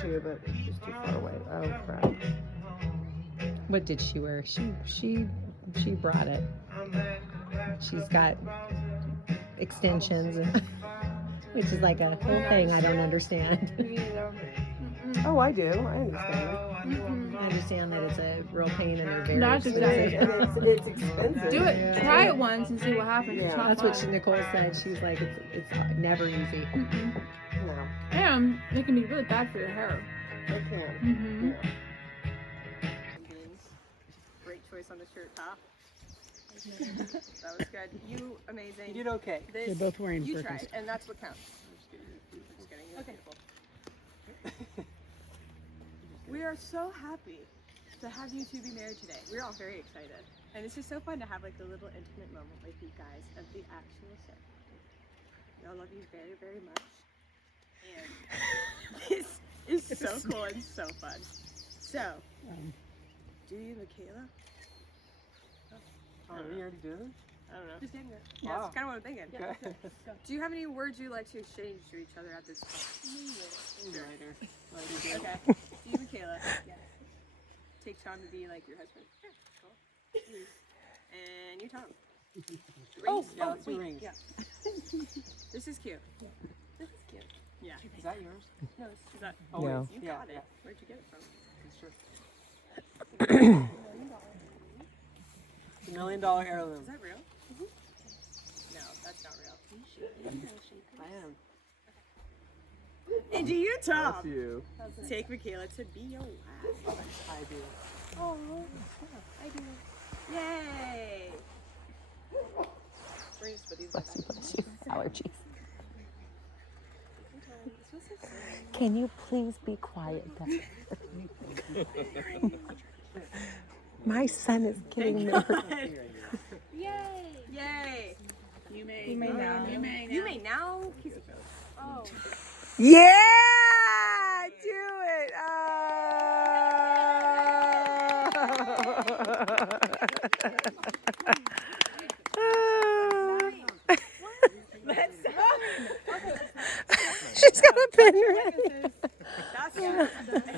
to, but she's too far away. Oh crap! What did she wear? She brought it. She's got extensions, which is like a whole thing I don't understand. Oh, I do. I understand. I understand that it's a real pain and they're very That's expensive. exactly. It's expensive. Do it. Try it once and see what happens. Yeah. It's not That's what fun. Nicole said. She's like, it's never easy. No, And it can be really bad for your hair. I can't. Mm-hmm. Yeah. Great choice on the shirt, huh? That was good. You amazing. You did okay. This, They're both wearing you Birkins. tried, and that's what counts. Just kidding. You're Okay. beautiful. We are so happy to have you two be married today. We're all very excited. And it's just so fun to have like a little intimate moment with you guys at the actual ceremony. We all love you very, very much. And this is so cool and so fun. So, do you, Michaela? Oh, you already did it? I don't know. Just getting it. Yeah, Wow. that's kind of what I'm thinking. Okay. Do you have any words you'd like to exchange to each other at this time? Later. Okay. Do you, Michaela? Yes. Take Sean to be like your husband. Yeah, cool. And you, Tom. Rings? Yeah, let's do wait, rings. Yeah. This is cute. This is cute. Yeah. Is that yours? No, is that? Oh, No. wait. You Yeah, got it. yeah. Where'd you get it from? It's true. $1 million heirloom. Is that real? No, that's not real. I am. And do you, Tom? That's you. Take Michaela to be your wife. I do. Oh, I do. Yay! We're just put these back. Allergies. Can you please be quiet? My son is getting nervous. Yay! Yay! You may. You may now. You may now. You may now. Oh. Yeah, do it. She's got a pen ready. That's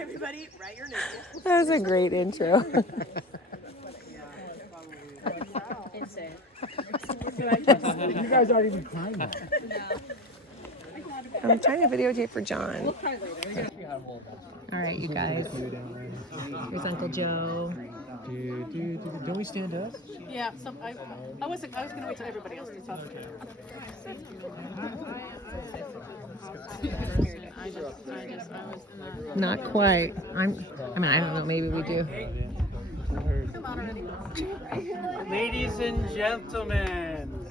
everybody. Write your name. That was a great intro. Insane. You guys aren't even crying yet. I'm trying to videotape for John. All right, you guys. Here's Uncle Joe. Don't we stand up? Yeah. I was gonna wait till everybody else to talk. I was Not quite. I mean, I don't know. Maybe we do. Ladies and gentlemen,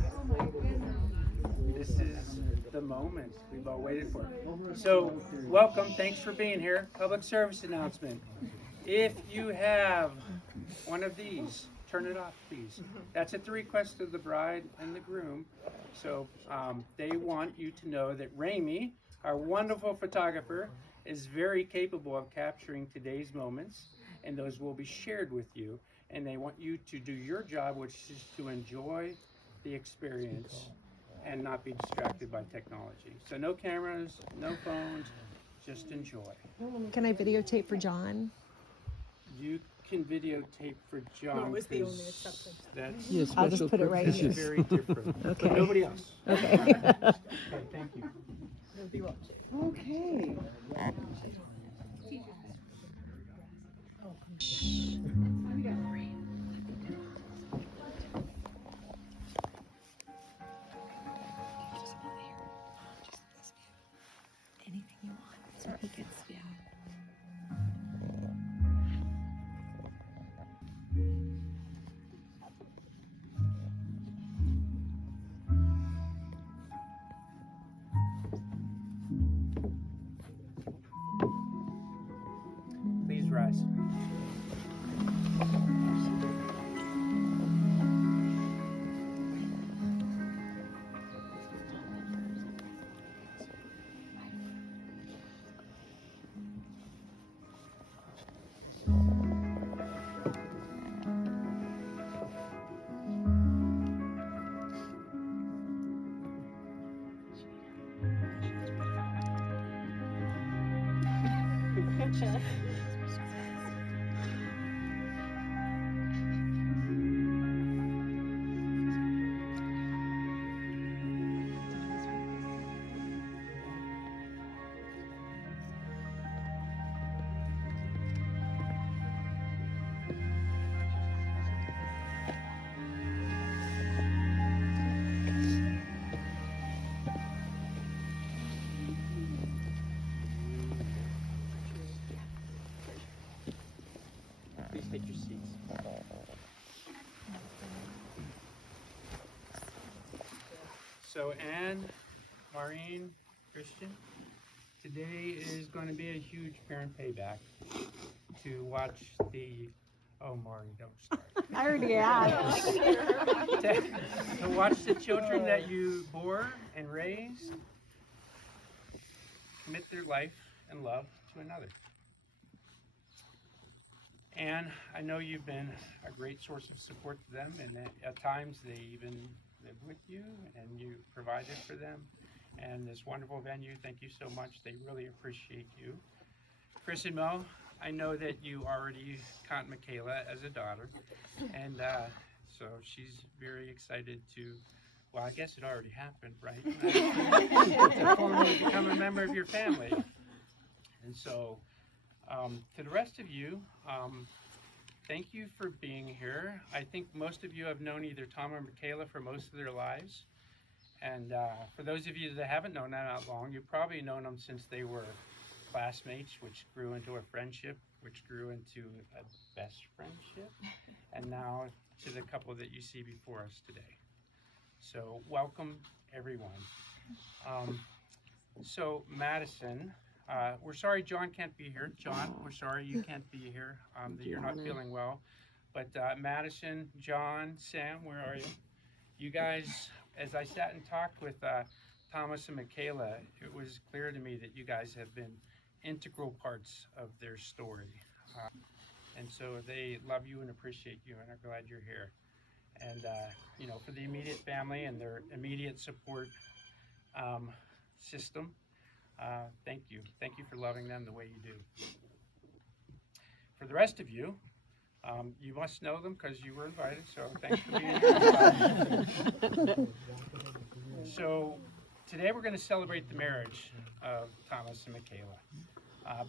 this is the moment we've all waited for. So, welcome. Thanks for being here. Public service announcement. If you have one of these, turn it off, please. That's at the request of the bride and the groom. So, they want you to know that Ramey, our wonderful photographer, is very capable of capturing today's moments, and those will be shared with you. And they want you to do your job, which is to enjoy the experience and not be distracted by technology. So no cameras, no phones, just enjoy. Can I videotape for John? You can videotape for John. What was the only 'cause exception? That's I'll just put it right here. very different. Okay. But nobody else. Okay. Okay, thank you. Okay. Anything you want. So he gets, yeah. Please rise. Please take your seats. So Anne, Maureen, Christian, today is going to be a huge parent payback to watch the, oh Maureen, don't start. I already asked. To watch the children that you bore and raised commit their life and love to another. And I know you've been a great source of support to them, and at times they even live with you and you provided for them. And this wonderful venue, thank you so much. They really appreciate you. Chris and Mo, I know that you already count Michaela as a daughter, and so she's very excited to, well, I guess it already happened, right? To formally become a member of your family. And so, to the rest of you, thank you for being here. I think most of you have known either Tom or Michaela for most of their lives. And for those of you that haven't known them that long, you've probably known them since they were classmates, which grew into a friendship, which grew into a best friendship, and now to the couple that you see before us today. So welcome, everyone. So Madison, we're sorry John can't be here. John, we're sorry you can't be here, that you're not feeling well. But Madison, John, Sam, where are you? You guys, as I sat and talked with Thomas and Michaela, it was clear to me that you guys have been integral parts of their story. And so they love you and appreciate you and are glad you're here. And, you know, for the immediate family and their immediate support system, thank you. Thank you for loving them the way you do. For the rest of you, you must know them because you were invited, so thanks for being here. So today we're going to celebrate the marriage of Thomas and Michaela.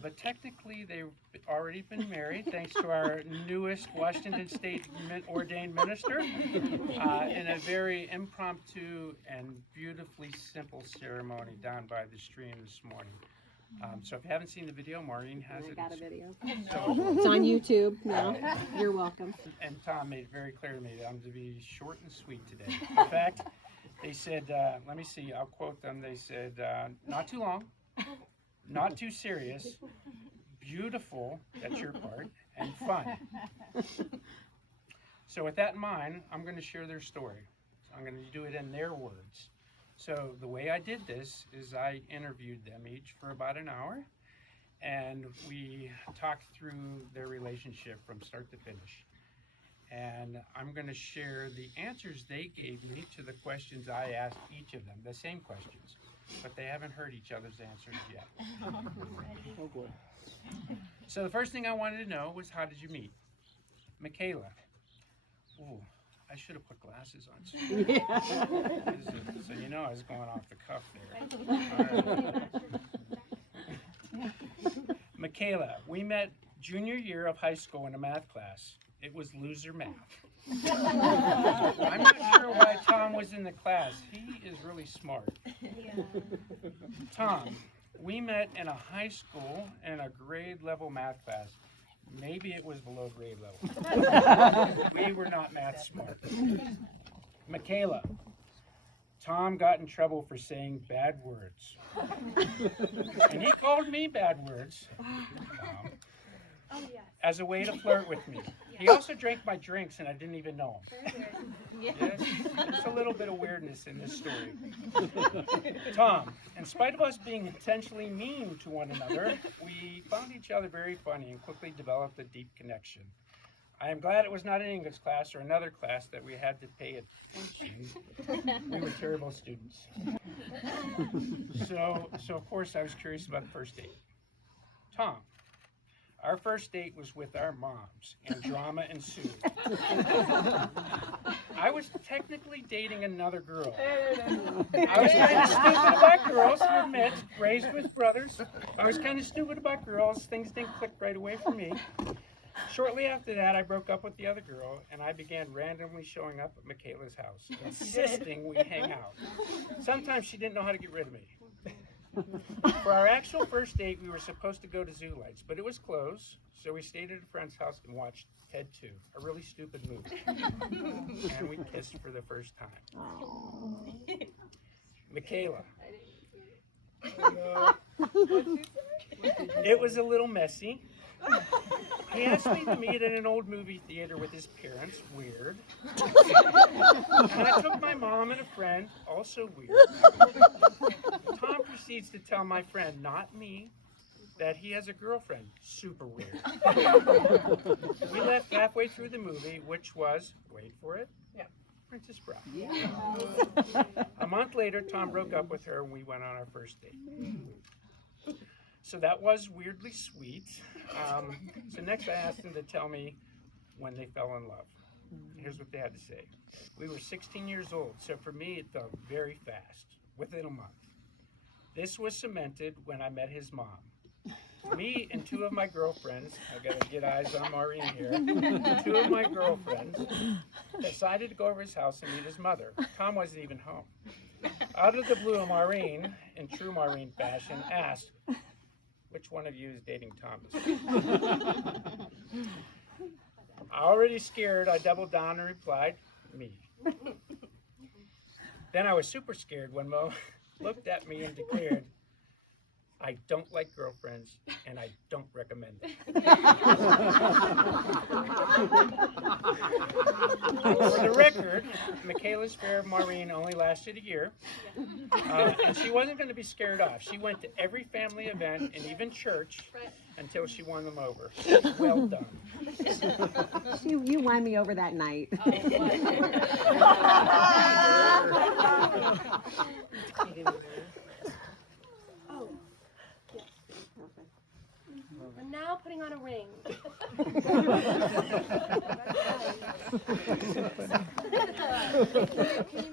But technically they've already been married thanks to our newest Washington State ordained minister in a very impromptu and beautifully simple ceremony down by the stream this morning. So if you haven't seen the video, Maureen has it. got a video. So, It's on YouTube now. You're welcome. and Tom made it very clear to me that I'm to be short and sweet today. In fact, they said, let me see, I'll quote them. They said, not too long, not too serious, beautiful, that's your part, and fun. So with that in mind, I'm going to share their story. I'm going to do it in their words. So the way I did this is I interviewed them each for about an hour, and we talked through their relationship from start to finish. And I'm going to share the answers they gave me to the questions I asked each of them, the same questions, but they haven't heard each other's answers yet. Oh boy. So the first thing I wanted to know was, how did you meet? Michaela. Ooh, I should have put glasses on. So you know I was going off the cuff there. All right. Michaela, we met junior year of high school in a math class. It was loser math. I'm not sure why Tom was in the class. He is really smart. Tom, we met in a high school in a grade level math class. Maybe it was below grade level. We were not math smart. Michaela, Tom got in trouble for saying bad words. And he called me bad words as a way to flirt with me. He also drank my drinks and I didn't even know him. Yes, there's a little bit of weirdness in this story. Tom, in spite of us being intentionally mean to one another, we found each other very funny and quickly developed a deep connection. I am glad it was not an English class or another class that we had to pay attention. We were terrible students. So of course I was curious about the first date. Tom, Our first date was with our moms, and drama ensued. I was technically dating another girl. I was kind of stupid about girls, to admit, raised with brothers. I was kind of stupid about girls. Things didn't click right away for me. Shortly after that, I broke up with the other girl, and I began randomly showing up at Michaela's house, insisting we hang out. Sometimes she didn't know how to get rid of me. For our actual first date, we were supposed to go to Zoo Lights, but it was closed, so we stayed at a friend's house and watched Ted 2, a really stupid movie. And we kissed for the first time. Michaela. It was a little messy. He asked me to meet at an old movie theater with his parents, weird. And I took my mom and a friend, also weird. Tom proceeds to tell my friend, not me, that he has a girlfriend, super weird. We left halfway through the movie, which was, wait for it, Princess Bride. A month later, Tom broke up with her and we went on our first date. So that was weirdly sweet. So next I asked them to tell me when they fell in love. Here's what they had to say. We were 16 years old, so for me it felt very fast, within a month. This was cemented when I met his mom. Me and two of my girlfriends, I gotta get eyes on Maureen here, two of my girlfriends decided to go over his house and meet his mother. Tom wasn't even home. Out of the blue, Maureen, in true Maureen fashion, asked, which one of you is dating Thomas? Already scared, I doubled down and replied, me. Then I was super scared when Mo looked at me and declared, I don't like girlfriends and I don't recommend them. For the record, Michaela's fear of Maureen only lasted a year, and she wasn't going to be scared off. She went to every family event and even church until she won them over. Well done. You won me over that night. I'm now putting on a ring. Can you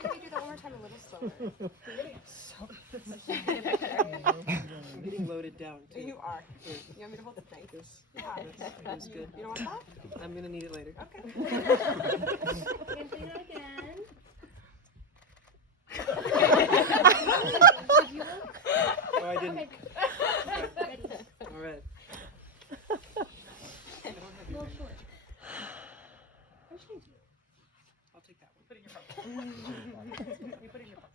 maybe do that one more time a little slower? I'm getting loaded down too. You are. You want me to hold the thing? This, that's good. You don't want that? I'm gonna need it later. Okay. And do that again. Oh, I didn't. Okay. Ready. All right. A little short. I'll take that one. Put it in your pocket. You put it in your pocket.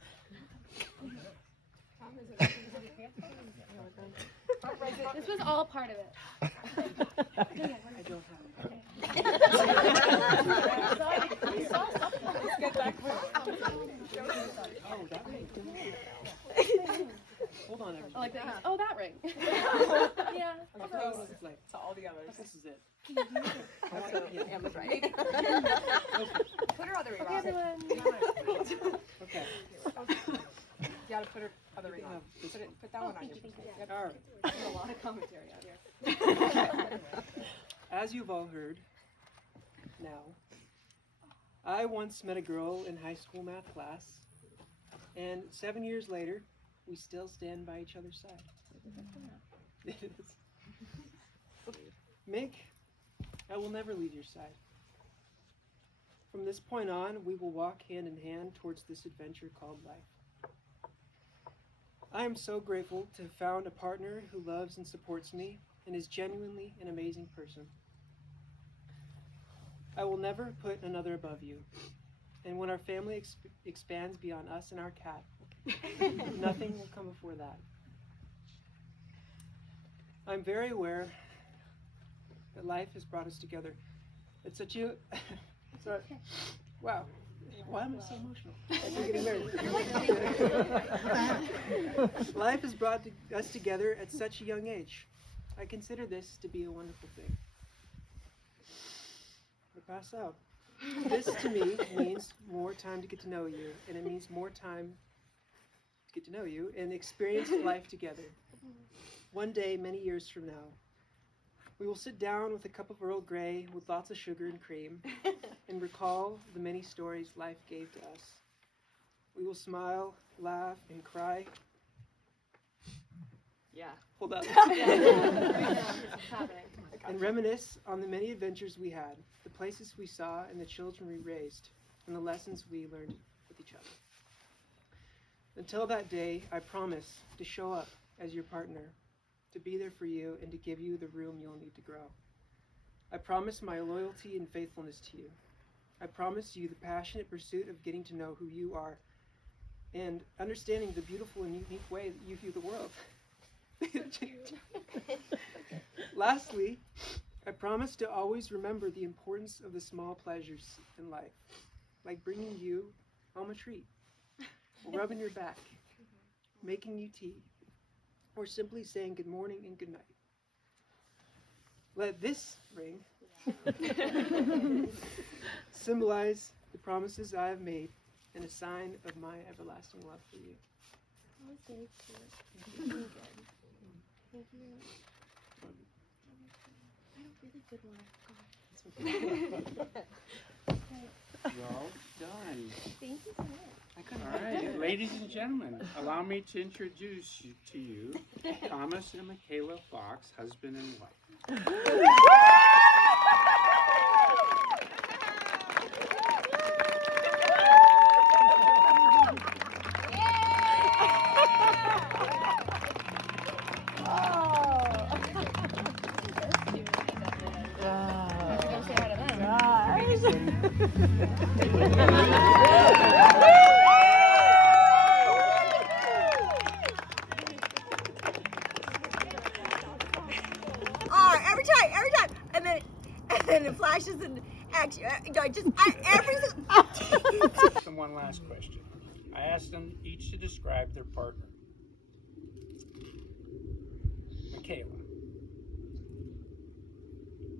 This was all part of it. I don't have it. I saw something. Let's get back quick. Oh, that ring. Hold on, everybody. I like that. Oh, that ring. Yeah. I'm gonna put this like, To all the others. this is it. Emma's right. Put her other ring Okay, on. everyone. Okay. You gotta put her other ring on. Put that one on your Yep. All right. There's a lot of commentary out here. As you've all heard, now, I once met a girl in high school math class, and 7 years later, we still stand by each other's side. It is. Mick, I will never leave your side. From this point on, we will walk hand in hand towards this adventure called life. I am so grateful to have found a partner who loves and supports me and is genuinely an amazing person. I will never put another above you. And when our family expands beyond us and our cat, nothing will come before that. I'm very aware that life has brought us together. It's such a... sorry. Wow. Why am I so emotional? Life has brought us together at such a young age. I consider this to be a wonderful thing. I pass out. This to me means more time to get to know you, and it means more time to get to know you and experience life together. One day, many years from now, We will sit down with a cup of Earl Grey with lots of sugar and cream and recall the many stories life gave to us. We will smile, laugh, and cry. Yeah. Hold up. It's happening. And reminisce on the many adventures we had, the places we saw, and the children we raised, and the lessons we learned with each other. Until that day, I promise to show up as your partner, to be there for you, and to give you the room you'll need to grow. I promise my loyalty and faithfulness to you. I promise you the passionate pursuit of getting to know who you are and understanding the beautiful and unique way that you view the world. Lastly, I promise to always remember the importance of the small pleasures in life, like bringing you home a treat, rubbing your back, making you tea, or simply saying good morning and good night. Let this ring symbolize the promises I have made and a sign of my everlasting love for you. That was very cute. Really good. Thank you very much. I had a really good one. Well done. Thank you so much. All right, ladies and gentlemen, allow me to introduce you to you Thomas and Michaela Fox, husband and wife. Every time, and then it flashes and action. One last question. I asked them each to describe their partner. Michaela.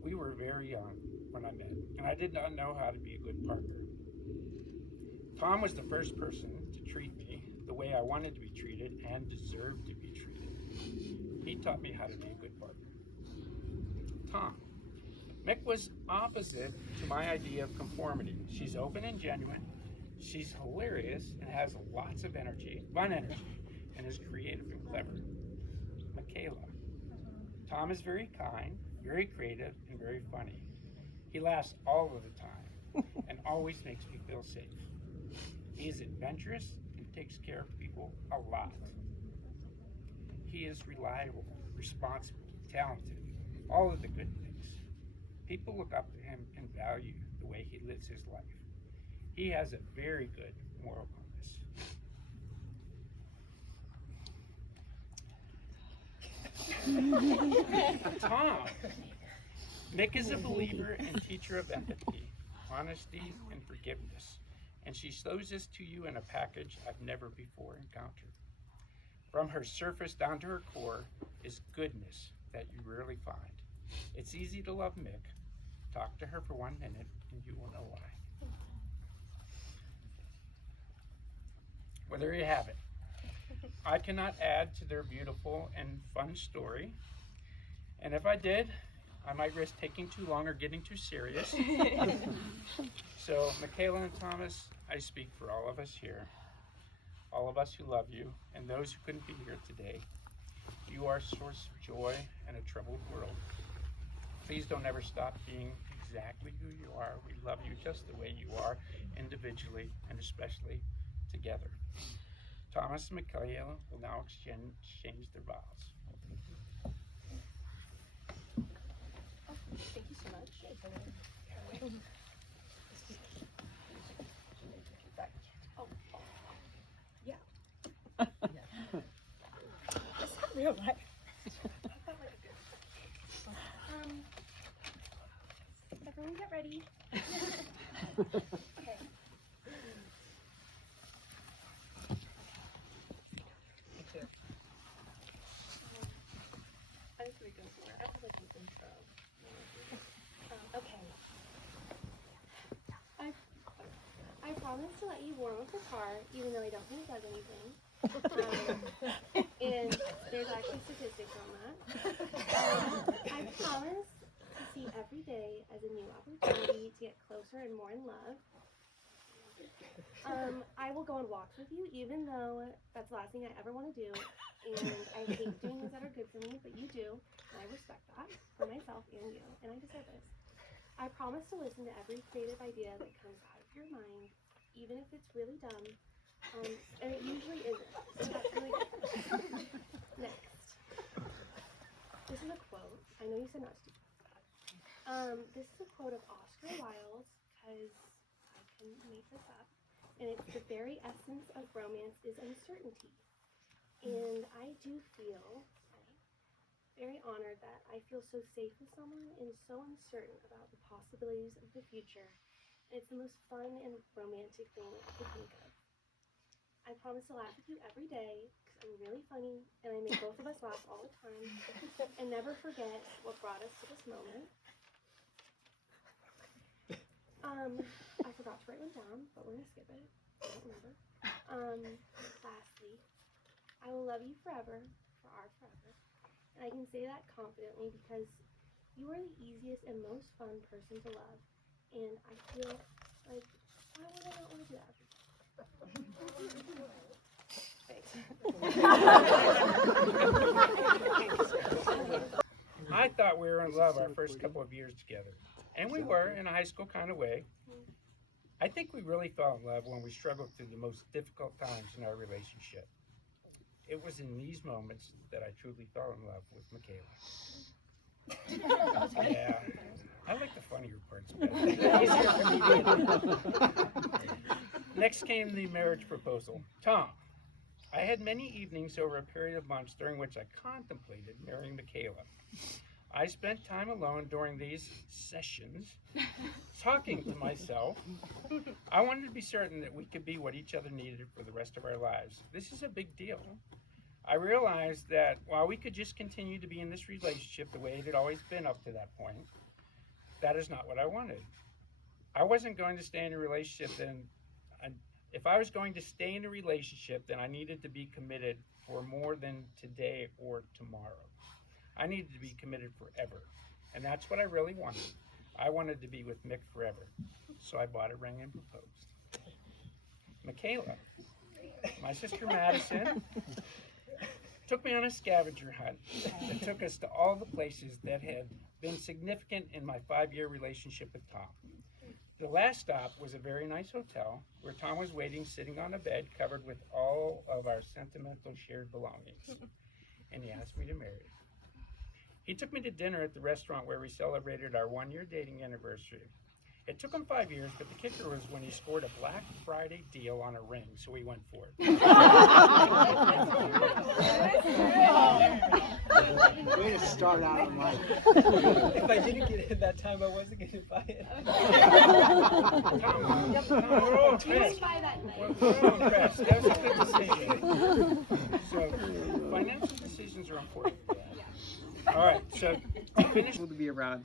We were very young when I met, and I did not know how to be a good partner. Tom was the first person to treat me the way I wanted to be treated and deserved to be treated. He taught me how to be a good partner. Tom. Mick was opposite to my idea of conformity. She's open and genuine. She's hilarious and has lots of energy, fun energy, and is creative and clever. Michaela. Tom is very kind, very creative, and very funny. He laughs all of the time and always makes me feel safe. He is adventurous and takes care of people a lot. He is reliable, responsible, talented, all of the good things. People look up to him and value the way he lives his life. He has a very good moral compass. Tom. Mick is a believer and teacher of empathy, honesty, and forgiveness, and she shows this to you in a package I've never before encountered. From her surface down to her core is goodness that you rarely find. It's easy to love Mick. Talk to her for 1 minute and you will know why. Well, there you have it. I cannot add to their beautiful and fun story. And if I did, I might risk taking too long or getting too serious. So, Michaela and Thomas, I speak for all of us here, all of us who love you, and those who couldn't be here today. You are a source of joy in a troubled world. Please don't ever stop being exactly who you are. We love you just the way you are, individually and especially together. Thomas and Michaela will now exchange their vows. Thank you so much. Yeah. That's not real life. Everyone get ready. Okay. I think we go somewhere. I have like an intro. Okay. I promise to let you warm up the car, even though I don't think it does anything. And there's actually statistics on that. I promise to see every day as a new opportunity to get closer and more in love. I will go on walks with you, even though that's the last thing I ever want to do. And I hate doing things that are good for me, but you do. And I respect that for myself and you. And I deserve this. I promise to listen to every creative idea that comes out of your mind, even if it's really dumb. And it usually isn't. So that's really good. Next. This is a quote. I know you said not to do that. This is a quote of Oscar Wilde, because I couldn't make this up. And it's the very essence of romance is uncertainty. And I do feel very honored that I feel so safe with someone and so uncertain about the possibilities of the future. And it's the most fun and romantic thing I could think of. I promise to laugh with you every day because I'm really funny and I make both of us laugh all the time. And never forget what brought us to this moment. I forgot to write one down, but we're gonna skip it. I don't remember. Lastly, I will love you forever, for our forever. And I can say that confidently because you are the easiest and most fun person to love. And I feel like, why would I not want to do that? Thanks. I thought we were in love our first couple of years together. And we were, in a high school kind of way. I think we really fell in love when we struggled through the most difficult times in our relationship. It was in these moments that I truly fell in love with Michaela. Yeah, I like the funnier parts better. Next came the marriage proposal. Tom, I had many evenings over a period of months during which I contemplated marrying Michaela. I spent time alone during these sessions, talking to myself. I wanted to be certain that we could be what each other needed for the rest of our lives. This is a big deal. I realized that while we could just continue to be in this relationship the way it had always been up to that point, that is not what I wanted. I wasn't going to stay in a relationship if I was going to stay in a relationship, then I needed to be committed for more than today or tomorrow. I needed to be committed forever. And that's what I really wanted. I wanted to be with Mick forever. So I bought a ring and proposed. Michaela, my sister Madison, took me on a scavenger hunt that took us to all the places that had been significant in my 5-year relationship with Tom. The last stop was a very nice hotel where Tom was waiting, sitting on a bed covered with all of our sentimental shared belongings. And he asked me to marry him. He took me to dinner at the restaurant where we celebrated our 1-year dating anniversary. It took him 5 years, but the kicker was when he scored a Black Friday deal on a ring, so we went for it. Way to start out in life. If I didn't get it at that time, I wasn't going to buy it. Tom, we're all impressed. Buy that night. We're all impressed. That was a good decision. So, financial decisions are important. All right, so to finish. Cool to be around.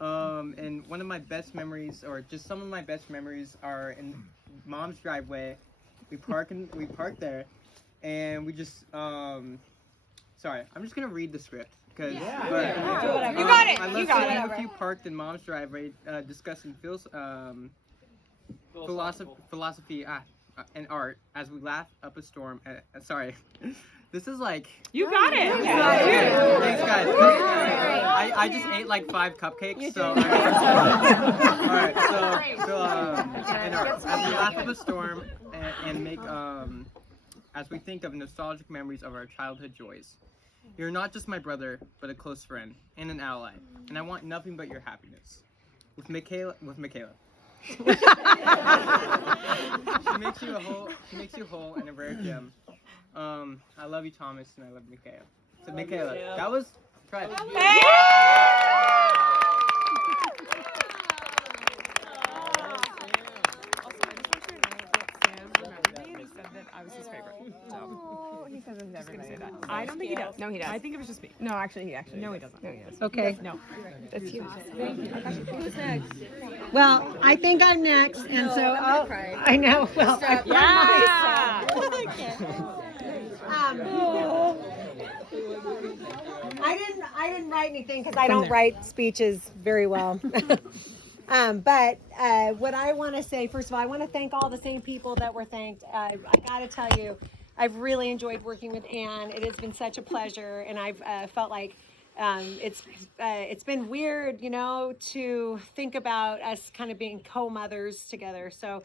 And one of my best memories, or just some of my best memories, are in Mom's driveway. We park there, and we just sorry, I'm just gonna read the script because You got it. I love seeing a few parked in Mom's driveway, discussing philosophy and art as we laugh up a storm. Sorry. This is like... You got it! Thanks, guys. I just ate like 5 cupcakes, so... Alright, and as we laugh up a storm and make, as we think of nostalgic memories of our childhood joys. You're not just my brother, but a close friend and an ally, and I want nothing but your happiness. With Michaela. She makes you whole and a rare gem. I love you, Thomas, and I love Michaela. So, Michaela, that was... Try it. I was his favorite. So. He says it's Just gonna say that. I don't think he does. No, he does. I think it was just me. No, actually, No, he doesn't. No, he does. Okay. No. That's you. Who's next? Well, I think I'm next, and so I know. Well, Yeah. I didn't write anything because I don't write speeches very well. But what I want to say, first of all, I want to thank all the same people that were thanked. I got to tell you, I've really enjoyed working with Anne. It has been such a pleasure, and I've felt like it's been weird, you know, to think about us kind of being co-mothers together. So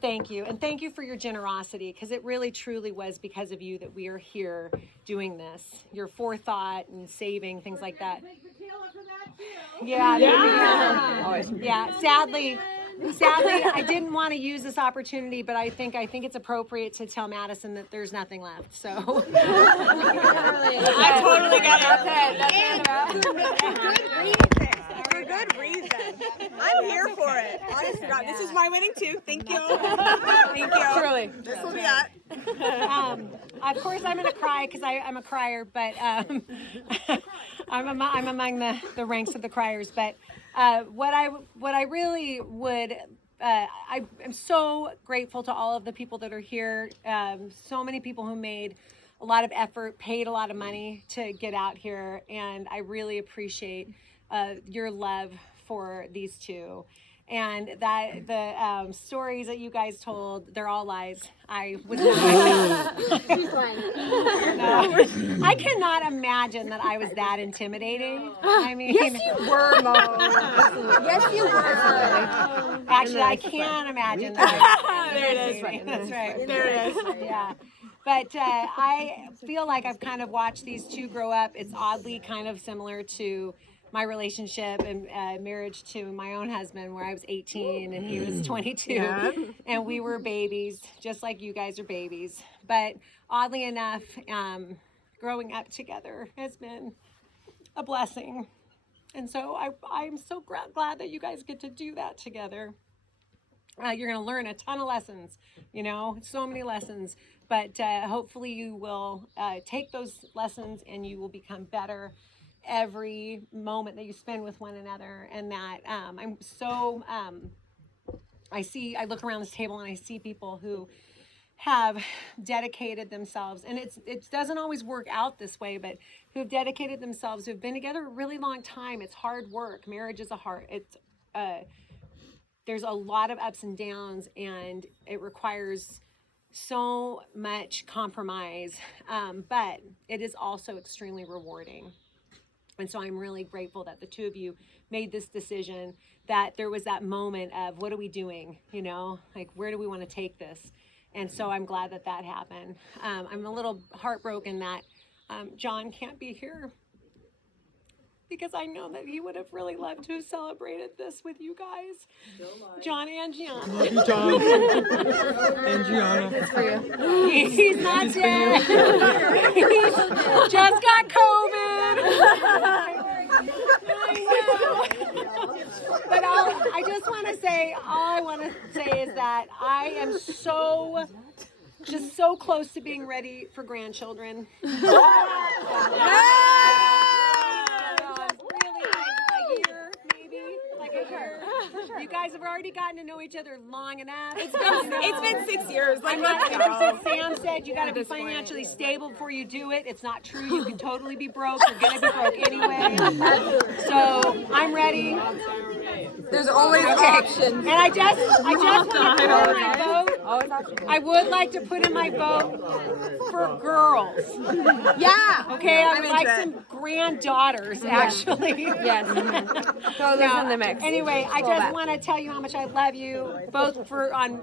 thank you, and thank you for your generosity, because it really truly was because of you that we are here doing this. Your forethought and saving things like that. Yeah. Sadly, I didn't want to use this opportunity, but I think it's appropriate to tell Madison that there's nothing left. So I totally get it. For good reason. I'm here for it. Honest to God, this is my wedding too. Thank you. Thank you. Truly. This will be that. Of course, I'm gonna cry because I'm a crier, but I'm among the ranks of the criers. But what I really would. I am so grateful to all of the people that are here. So many people who made a lot of effort, paid a lot of money to get out here, and I really appreciate your love for these two. And that the stories that you guys told, they're all lies. I was not. She's lying. No, I cannot imagine that I was that intimidating. I mean, Yes, you were, Mom. Yes, you were. Actually, I can't imagine that. There it is. That's right. There it is. Yeah. But I feel like I've kind of watched these two grow up. It's oddly kind of similar to my relationship and marriage to my own husband, where I was 18 and he was 22, and we were babies, just like you guys are babies. But oddly enough, growing up together has been a blessing. And so I'm so glad that you guys get to do that together. You're going to learn a ton of lessons, you know, so many lessons. But hopefully you will take those lessons and you will become better every moment that you spend with one another. And that I'm so, I look around this table and I see people who have dedicated themselves, and it doesn't always work out this way, but who have dedicated themselves, who have been together a really long time. It's hard work. Marriage is there's a lot of ups and downs, and it requires so much compromise, but it is also extremely rewarding. And so I'm really grateful that the two of you made this decision, that there was that moment of, what are we doing? You know, like, where do we want to take this? And so I'm glad that happened. I'm a little heartbroken that John can't be here, because I know that he would have really loved to have celebrated this with you guys. John and Gianna. Love you, John. And Gianna. It's for you. He's not dead. He's just got COVID. But I just want to say, all I want to say is that I am just so close to being ready for grandchildren. You guys have already gotten to know each other long enough. It's been 6 years. Like, Sam said, you got to be financially stable before you do it. It's not true. You can totally be broke. You're gonna be broke anyway. So I'm ready. There's always options. And I just want to put in my vote. I would like to put in my vote for girls. Yeah. Okay, I would like some granddaughters, actually. Yes. Throw those in the mix. Anyway, I just want to tell you how much I love you, both on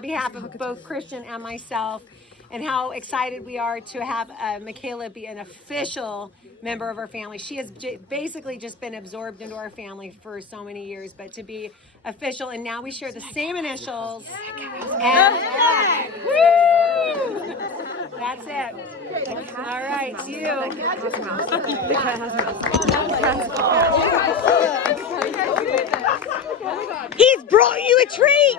behalf of both Christian and myself, and how excited we are to have Michaela be an official member of our family. She has basically just been absorbed into our family for so many years, but to be official, and now we share the same initials. And, woo! That's it. All right, you. he's brought you a treat.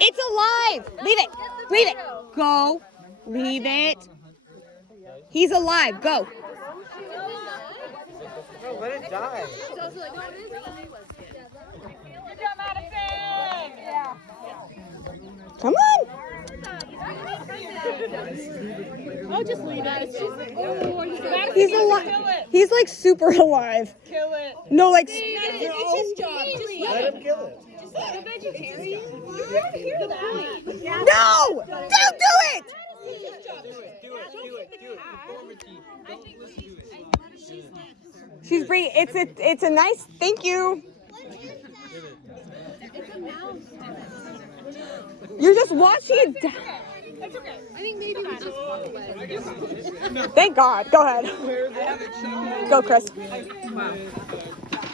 It's alive. Leave it. Leave it. Go. Leave it. He's alive. Go. No, let it die. Come on. Oh, just leave it. He's alive. He's like super alive. Kill it. No, like. It's his job. Let him kill it. No! Don't do it! She's bringing. It's a nice. Thank you. You're just watching it. I think maybe we just walk away. Thank God. Go ahead. Go, Chris.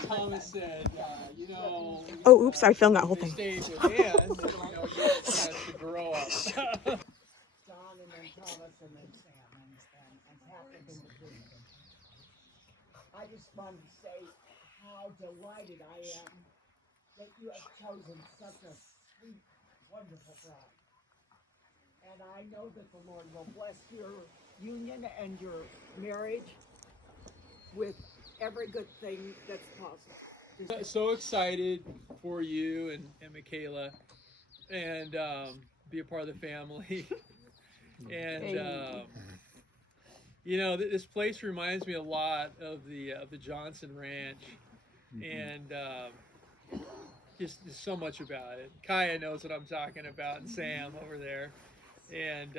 Thomas said, you know, Oh, oops! I filmed that whole thing. stayed with Ann, you know, he has to grow up. Don and then Thomas and then Sam and Patrick in between. I just wanted to say how delighted I am that you have chosen such a sweet, wonderful bride. And I know that the Lord will bless your union and your marriage with every good thing that's possible. So excited for you and Michaela and be a part of the family. And you know, this place reminds me a lot of the Johnson Ranch, and just so much about it. Kaya knows what I'm talking about, and Sam over there, and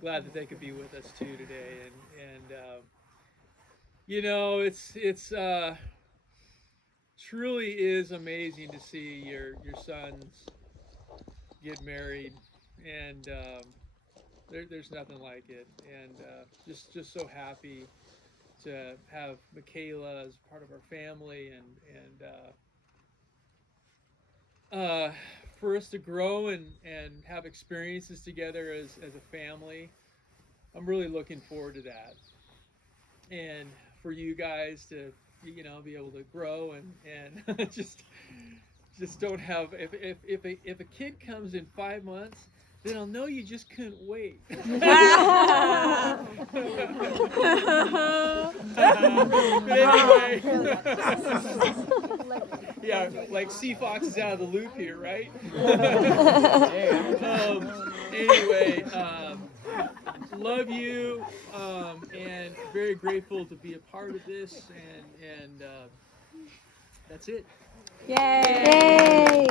glad that they could be with us too today. And you know, it's truly is amazing to see your sons get married, and there's nothing like it. And just so happy to have Michaela as part of our family, and for us to grow and have experiences together as a family. I'm really looking forward to that, and for you guys to, you know, be able to grow and just don't have, if a kid comes in 5 months, then I'll know you just couldn't wait. But anyway, yeah, like Sea Fox is out of the loop here, right? Anyway, love you, and very grateful to be a part of this, and that's it. Yay!